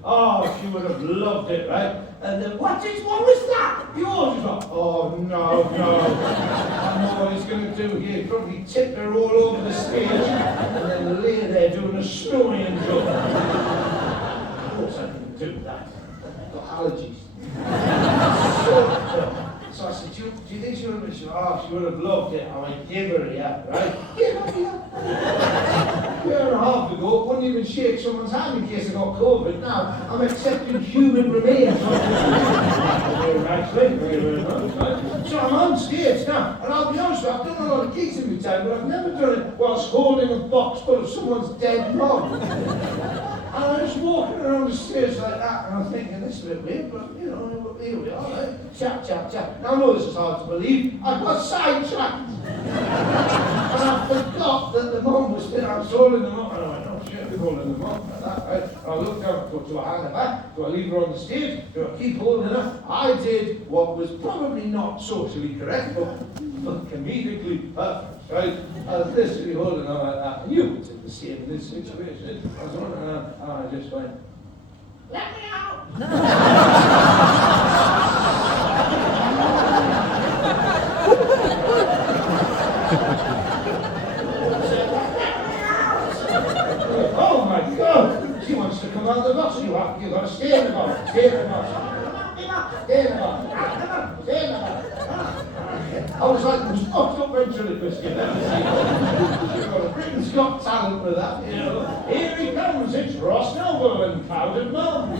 Oh, she would have loved it, right? And then, what was that? The order's off. Oh, no. I know what he's going to do here. He'll probably tip her all over the stage and then lay there doing a snowing joke. Of course I can do that. I've got allergies. So I said, do you think she would have been? She went, oh, she would have loved it. I went, give her, yeah, right? Give her, yeah. A year and a half ago, wouldn't even shake someone's hand in case I got COVID. Now, I'm accepting human remains. Very nicely, very much. So I'm on stage now, and I'll be honest with you, I've done a lot of gigs in my time, but I've never done it whilst holding a box full of someone's dead mum. And I was walking around the stairs like that, and I was thinking, this is a bit weird, but you know, here we are, right? Chat. Now I know this is hard to believe, I got sidetracked. And I forgot that the mum was there. I was holding them up, and I went, oh shit, I'm holding them up like that, right? And I looked down, do I hand her back? Do I leave her on the stage? Do I keep holding her? I did what was probably not socially correct, but comedically perfect. Right? I was literally holding on like that. And you would do the same in this situation. I was holding on and I just went, let me out! Oh my God! She wants to come out of the box. You've got to stay in the box. Stay in the box. Stay in the box. Stay in the box. I was like the most fucked up ventriloquist you've ever seen. Britain's got talent with that, you know. Here he comes, it's Ross Noble and Powdered Mum.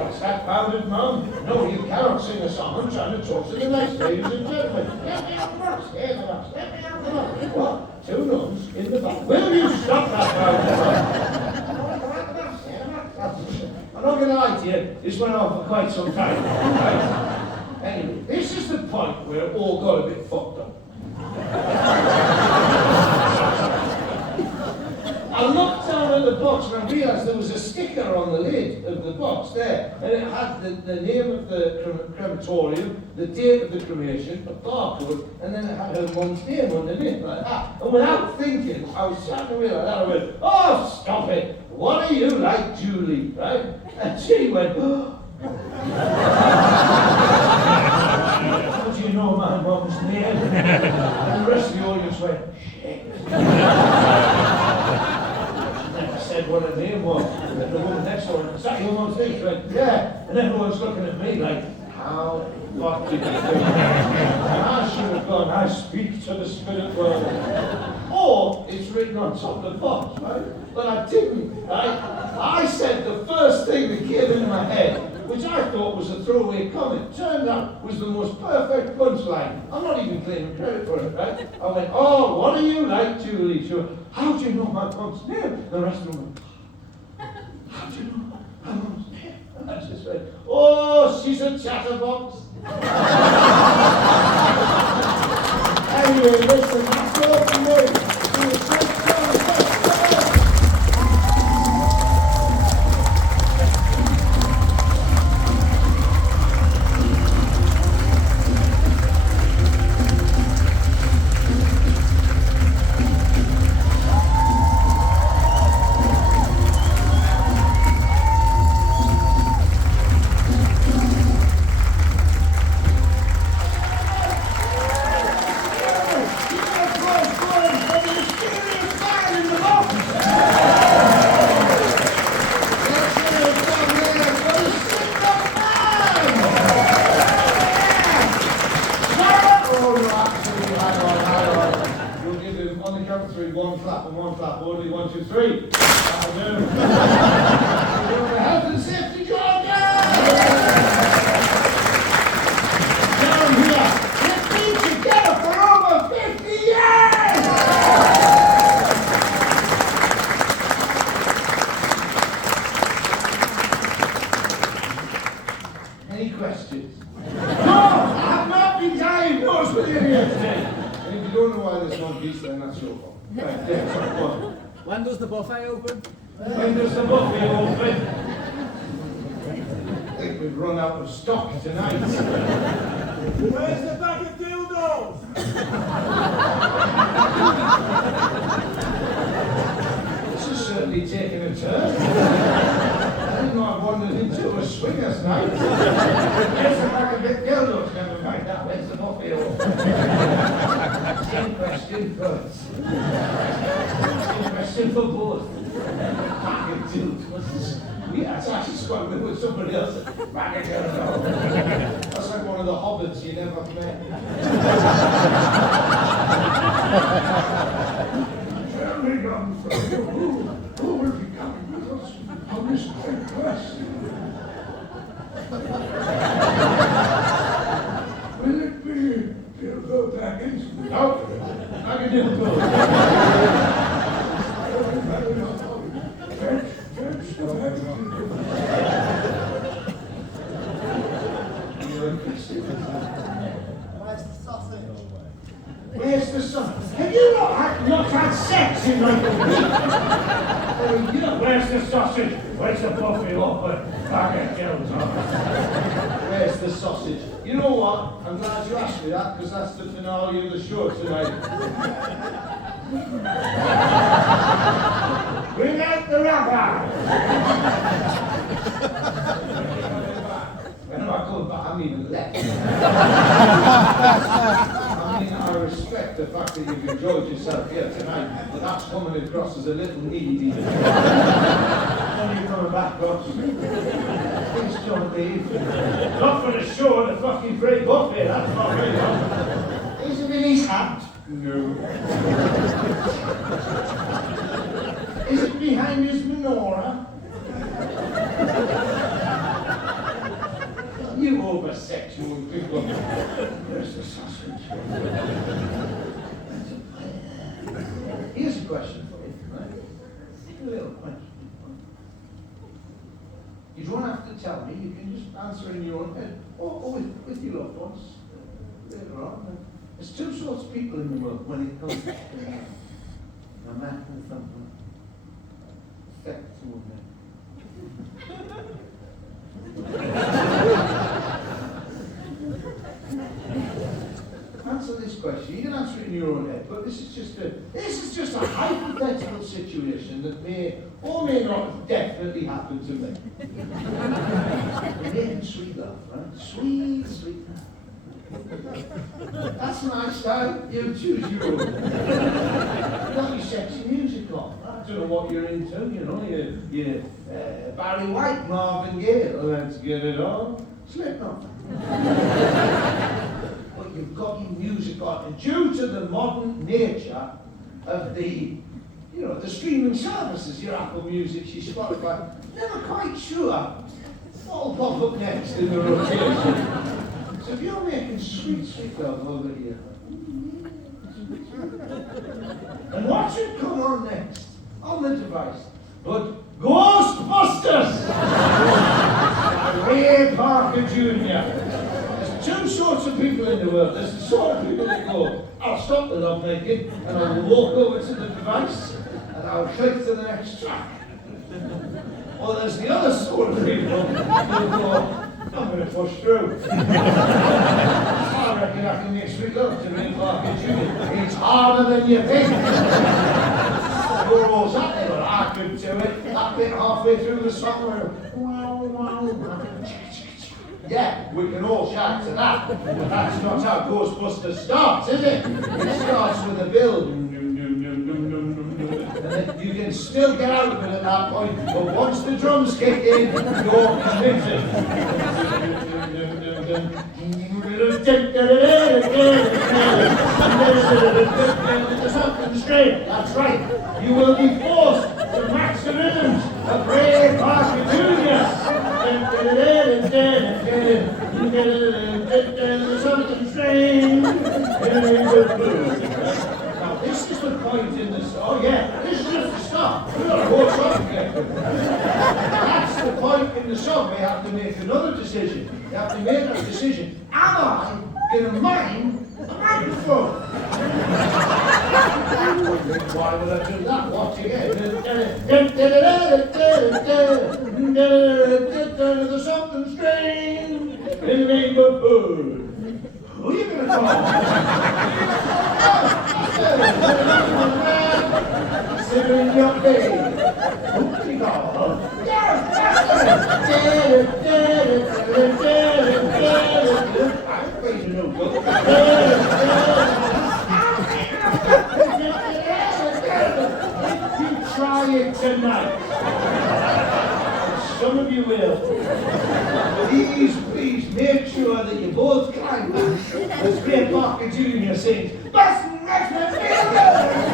What's that, Powdered Mum? No, you cannot sing a song. I'm trying to talk to the next ladies and gentlemen. Let me out the box, stay in the box, let me out the box. What? Two nuns in the box. Will you stop that, Powdered Mum? I'm not going to lie to you, this went on for quite some time. Right? Anyway, this is the point where it all got a bit fucked up. I looked down at the box and I realised there was a sticker on the lid of the box there, and it had the name of the crematorium, the date of the cremation, a barcode, and then it had her mum's name underneath like that. And without thinking, I was starting to realise that. I went, oh, stop it! What are you like, Julie? Right? And she went, oh. How do you know my mum's name? And the rest of the audience went, shit. I said what her name was. And the woman next door went, is that your mum's name? She went, yeah. And everyone's looking at me like, how, what did you do? And I should have gone, I speak to the spirit world. Or it's written on top of the box, right? But I didn't, right? I said the first thing that came into my head, which I thought was a throwaway comment, turned out was the most perfect punchline. I'm not even claiming credit for it, right? I went, oh, what are you like, Julie? She went, how do you know my mum's name? And the rest of them went, how do you know my mum's name? And I just went, oh, she's a chatterbox. Anyway, listen, that's all from me. One flap and one flap. Orderly, 1, 2, 3. That'll do. The health and safety job. Down here. Let's be together for over 50 years. Any questions? No, I have not been diagnosed with ADHD. And if you don't know why there's one piece, then that's your fault. Right, yeah, when does the buffet open? When does the buffet open? I think we've run out of stock tonight. Where's the bag of dildos? This is certainly taking a turn. I didn't know I'd won wandered into a swingers night. There's a pack of big dildos, never mind that, where's the buffet all? Same question first. Same question for both. Pack of dildos. Yeah, it's actually spoken with somebody else. Pack of dildos. That's like one of the hobbits you never met. Tell me, young fellow, who will be coming with us on this great quest? Will it be Bilbo Baggins? No, I can do both. Where's the sausage? Where's the sun? Have you not had sex in like a week? Where's the sausage? Where's the buffet opera? Baguette girls on. Where's the sausage? You know what? I'm glad you asked me that because that's the finale of the show tonight. Bring out the rabbi! When am I coming back? I mean left. I mean, I respect the fact that you've enjoyed yourself here tonight, but that's coming across as a little needy. When are you coming back, Ross? It's John Dave. Not for the show, the fucking free buffet, that's not very long. Is it in his hat? No. Is it behind his menorah? You over-sexual people. Where's the sausage? Here's a question for you, right? A little question. You don't have to tell me, you can just answer in your own head, or with your loved ones later on. There's two sorts of people in the world when it comes to a man and something. Sexual men. Answer this question. You can answer it in your own head, but this is just a hypothetical situation that may or may not definitely happen to me. Making sweet love, right? Sweet, sweet love. That's my style. You choose your own. You got your sexy music on. I don't know what you're into. You know, you Barry White, Marvin Gaye. Let's get it on. Slipknot. But you've got your music on, and due to the modern nature of the streaming services, your Apple Music, your Spotify, never quite sure what'll pop up next in the rotation. So if you're making sweet, sweet love over here, and what should come on next on the device but Ghostbusters by Ray Parker Jr. There's two sorts of people in the world. There's the sort of people that go, I'll stop the love making and I'll walk over to the device and I'll click to the next track. Or there's the other sort of people who go, I'm going to push through. I reckon I can make sweet love to Ray Parker Jr. It's harder than you think. You're all happy, but I could do it. That bit halfway through the song where, yeah, we can all shout to that. But that's not how Ghostbusters starts, is it? It starts with a build. And you can still get out of it at that point, but once the drums kick in, you're convicted. Something straight, that's right. You will be forced to match the rhythms of Ray Parker Jr. Something strange. Now this is the point in the song. Oh yeah, this is just the start. We've got a whole song to get through. That's the point in the song. We have to make another decision. We have to make that decision. Am I going to mime a microphone? Why would I do that? Watch again. There's something strange in the neighborhood. Who are you going to call? Sitting in your bed. Who can you call? Yes, tonight. Some of you will. Please make sure that you both climb back as Great Barker Jr. sings, Best Next Fielder!